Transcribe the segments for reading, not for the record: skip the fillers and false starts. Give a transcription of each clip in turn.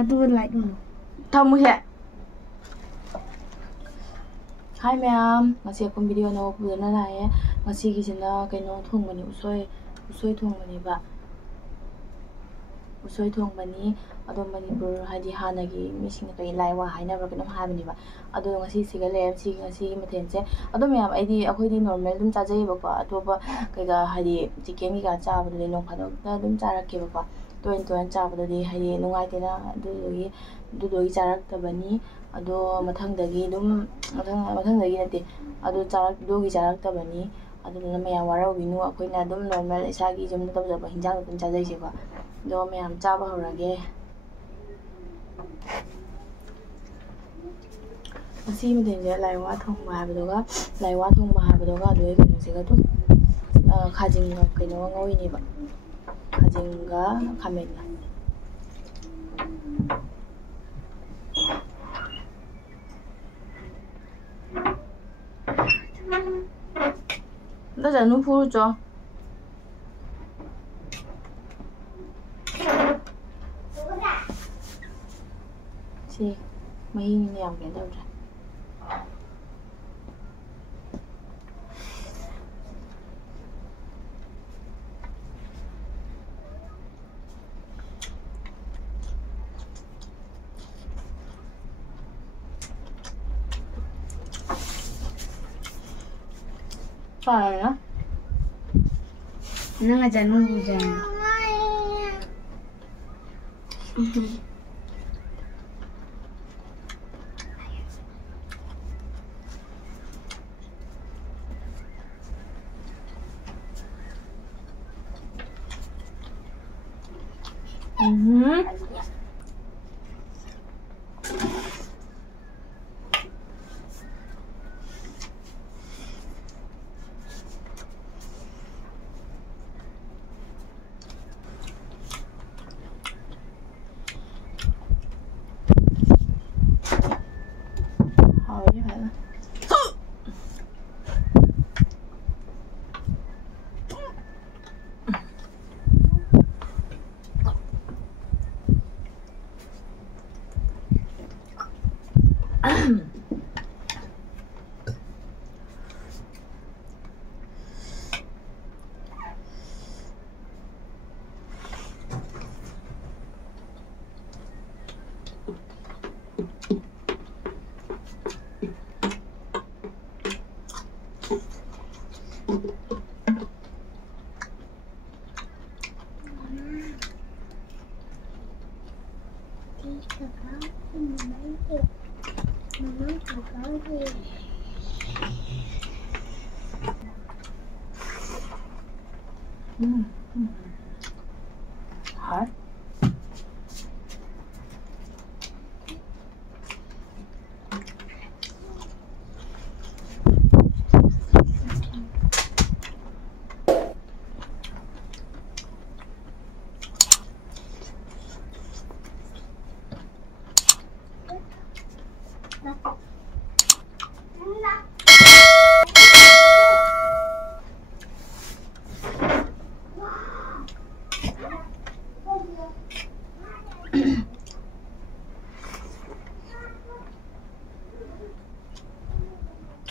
ꯑꯗꯨꯒ ꯂꯥꯏꯠ ꯎꯅꯨ ꯊꯝꯃꯨꯁꯦ ꯍꯥꯏ ꯃꯌꯥꯝ ꯉꯁꯤ ꯑꯩꯈꯣꯏ ꯚꯤꯗꯤꯑꯣ ꯑꯅꯧꯕ ꯄꯨꯗꯨꯅ ꯂꯥꯛꯑꯦ ꯉꯁꯤꯒꯤꯁꯤꯅ ꯀꯩꯅꯣ ꯊꯣꯡꯕꯅꯤ ꯎꯁꯣꯏ ꯊꯣꯡꯕꯅꯦꯕ ꯎꯁꯣꯏ ꯊꯣꯡꯕꯅꯤ ꯑꯗꯣ ꯃꯅꯤꯄꯨꯔ ꯍꯥꯏꯗꯤ ꯍꯥꯟꯅꯒꯤ ꯃꯤꯁꯤꯡꯅ ꯀꯩ ꯂꯥꯏꯋꯥ ꯍꯥꯏꯅꯕ꯭ꯔꯥ ꯀꯩꯅꯣꯝ ꯍꯥꯏꯕꯅꯦꯕ ꯑꯗꯣ ꯉꯁꯤꯁꯤꯒ ꯂꯩꯔꯦ ꯉꯁꯤꯒꯤ ꯃꯊꯦꯜꯁꯦ ꯑꯗꯣ ꯃꯌꯥꯝ ꯑꯩꯈꯣꯏꯗꯤ ꯅꯣꯔꯃꯦꯜ ꯑꯗꯨꯝ ꯆꯥꯖꯩꯌꯦꯕꯀꯣ ꯑꯇꯣꯞꯄ ꯀꯩꯀꯥ ꯍꯥꯏꯗꯤ ꯆꯤꯛꯀꯟ ꯀꯩꯀꯥ ꯆꯥꯕꯗꯨꯗꯤ ꯅꯣꯡ ꯐꯥꯗꯣꯛꯇ ꯑꯗꯨꯝ ꯆꯥꯔꯛꯀꯦꯕꯀꯣ ꯇꯣꯏꯅ ꯆꯥꯕꯗꯗꯤ ꯍꯥꯏꯗꯤ ꯅꯨꯡꯉꯥꯏꯇꯦꯅ ꯑꯗꯨꯗꯨꯒꯤ ꯆꯥꯔꯛꯇꯕꯅꯤ ꯑꯗꯣ ꯃꯊꯪꯗꯒꯤ ꯑꯗꯨꯝ ꯃꯊꯪꯗꯒꯤ ꯅꯠꯇꯦ ꯑꯗꯨꯒꯤ ꯆꯥꯔꯛꯇꯕꯅꯤ ꯑꯗꯨꯗꯨꯅ ꯃꯌꯥꯝ ꯋꯥꯔꯧꯕꯤꯅꯨ ꯑꯩꯈꯣꯏꯅ ꯑꯗꯨꯝ ꯅꯣꯔꯃꯦꯜ ꯏꯁꯥꯒꯤ ꯌꯨꯝꯗ ꯇꯧꯖꯕ ꯍꯤꯟꯖꯥꯡ ꯑꯗꯨꯝ ꯆꯥꯖꯩꯁꯦꯀꯣ ꯑꯗꯣ ꯃꯌꯥꯝ ꯆꯥꯕ ꯍꯧꯔꯒꯦ ꯉꯁꯤ ꯃꯊꯦꯜꯁꯦ ꯂꯥꯏꯋꯥ ꯊꯣꯡꯕ ꯍꯥꯏꯕꯗꯨꯒ ꯑꯗꯨꯒꯤ ꯀꯩꯅꯣꯁꯤꯒ ꯑꯗꯨꯝ ꯈꯥꯖꯤꯡꯒ ꯀꯩꯅꯣꯒ ꯉꯧꯔꯤꯅꯦꯕ ꯈꯥꯖꯤꯡꯒ ꯈꯥꯃꯦꯟꯒ 너 잘 눈 부르죠? ꯁꯤ ꯃꯍꯤꯅꯤꯅ ꯌꯥꯝ ꯀꯩꯅꯣ ꯇꯧꯗ꯭ꯔꯦ 파야? Nanga jangan hujan. Hả?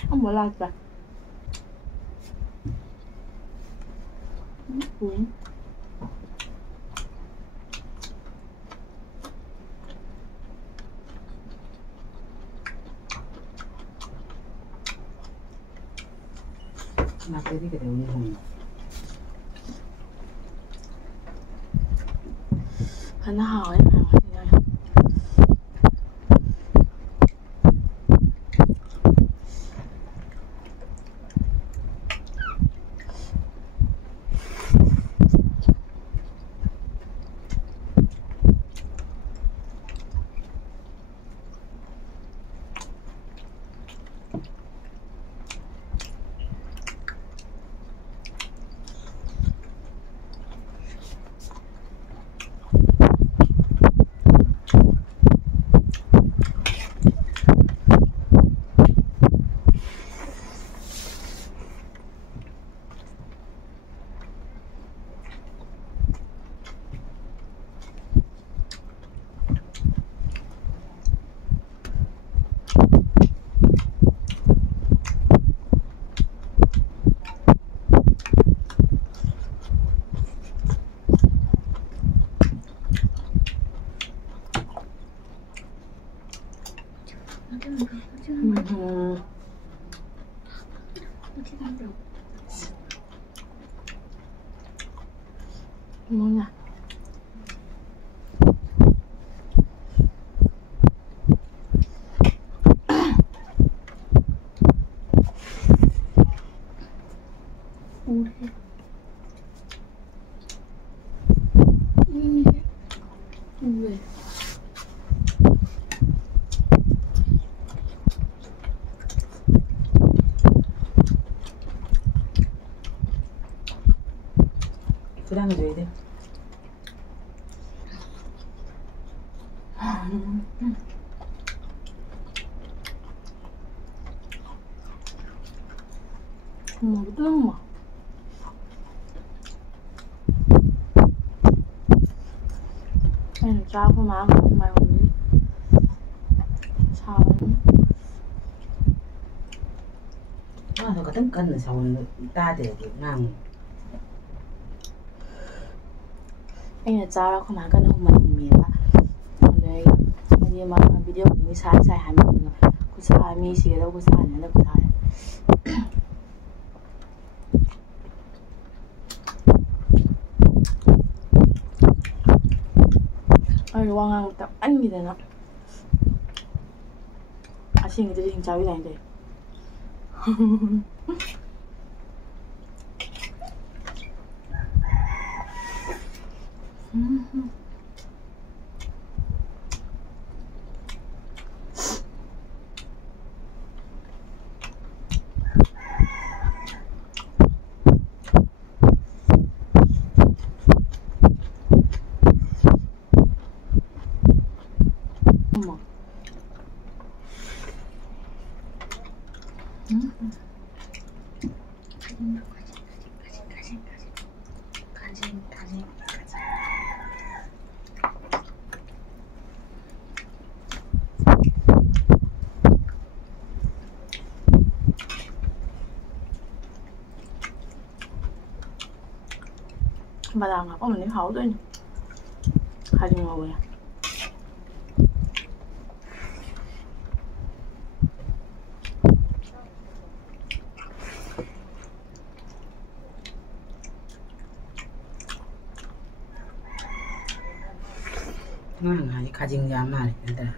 Không phải là cả. Kenapa ini ketemu? Karena hào ấy mà 뭐냐? 왜? 그다음에 줘야 돼. 또 ăn rau của má không mày không biết sao nó có tính cân là sao ta để ngang anh là rau không má cái nó không mày không biết á đây bây mà video của mình sai sai hai mình cũng sai mi xí đâu cũng sai nữa cũng sai ai quăng ăn tập anh gì đó 아시는 게 지금 자위가 아닌데 어머 mà làm có mình nếm hấuด้วยhai đừng ngồi ngang 가진 게 아마 일단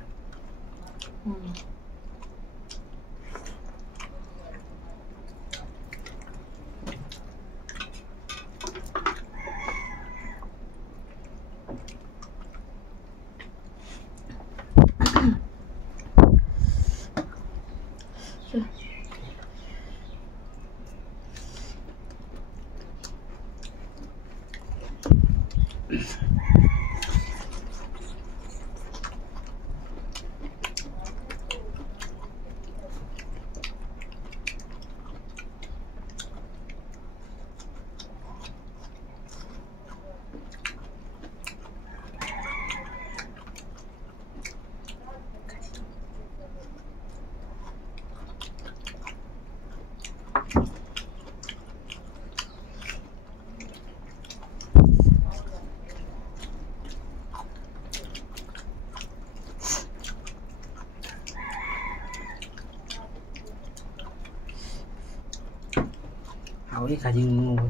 우리 가진 뭐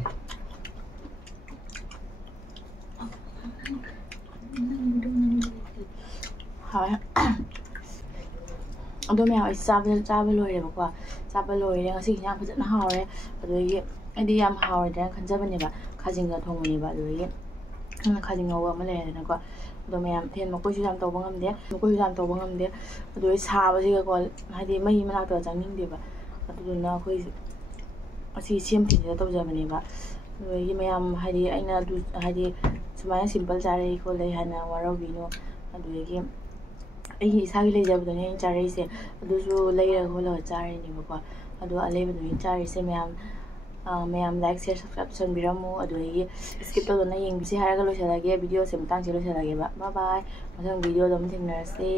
hỏi đôi mèo ấy cha với lôi để bảo cha với lôi để ngasi 그냥 그저 하오래 그리고 애디 ям 하오래 데 간자번이 봐 가진 거 통문이 봐 그리고 가진 거 뭐만 해야 되는 거 đôi mèo thiên một cô chú làm tàu bằng âm đấy một cô chú làm tàu bằng âm đấy đôi xa bao giờ còn hay đi mấy mà làm tàu chẳng những điều và tôi nó khơi ꯑꯁꯤ ꯁꯦꯝꯈꯤꯁꯤꯅ ꯇꯧꯖꯕꯅꯦꯕ ꯑꯗꯨꯒꯤ ꯃꯌꯥꯝ ꯍꯥꯏꯗꯤ ꯑꯩꯅ ꯍꯥꯏꯗꯤ ꯁꯨꯃꯥꯏꯅ simple ꯆꯥꯔꯛꯏ ꯈꯣꯠꯂꯛꯏ ꯍꯥꯏꯅ ꯋꯥꯔꯧꯕꯤꯅꯨ ꯑꯗꯨꯗꯒꯤ ꯑꯩꯒꯤ ꯏꯁꯥꯒꯤ ꯂꯩꯖꯕꯗꯨꯅꯦ ꯑꯩꯅ ꯆꯥꯔꯛꯏꯁꯦ ꯑꯗꯨꯁꯨ ꯂꯩꯔꯒ ꯈꯣꯠꯂꯒ ꯆꯥꯔꯤꯅꯦꯕꯀꯣ ꯑꯗꯣ ꯑꯂꯩꯕꯗꯨꯅꯦ ꯆꯥꯔꯤꯁꯦ ꯃꯌꯥꯝ ꯂꯥꯏꯛ ꯁꯤꯌꯔ ꯁꯕꯁꯀ꯭ꯔꯥꯏꯕ ꯇꯧꯁꯟꯕꯤꯔꯝꯃꯨ ꯑꯗꯨꯗꯒꯤ ꯁ꯭ꯀꯤꯞ ꯇꯧꯗꯅ ꯌꯦꯡꯕꯤꯁꯤ ꯍꯥꯏꯔꯒ ꯂꯣꯏꯁꯤꯜꯂꯒꯦ ꯚꯤꯗꯤꯑꯣꯁꯦ ꯃꯇꯥꯡꯁꯦ ꯂꯣꯏꯁꯤꯜꯂꯒꯦꯕ ꯕꯥꯏ ꯕꯥꯏ ꯃꯊꯪ ꯚꯤꯗꯤꯑꯣꯗ ꯑꯃꯨꯛ ꯊꯦꯡꯅꯔꯁꯤ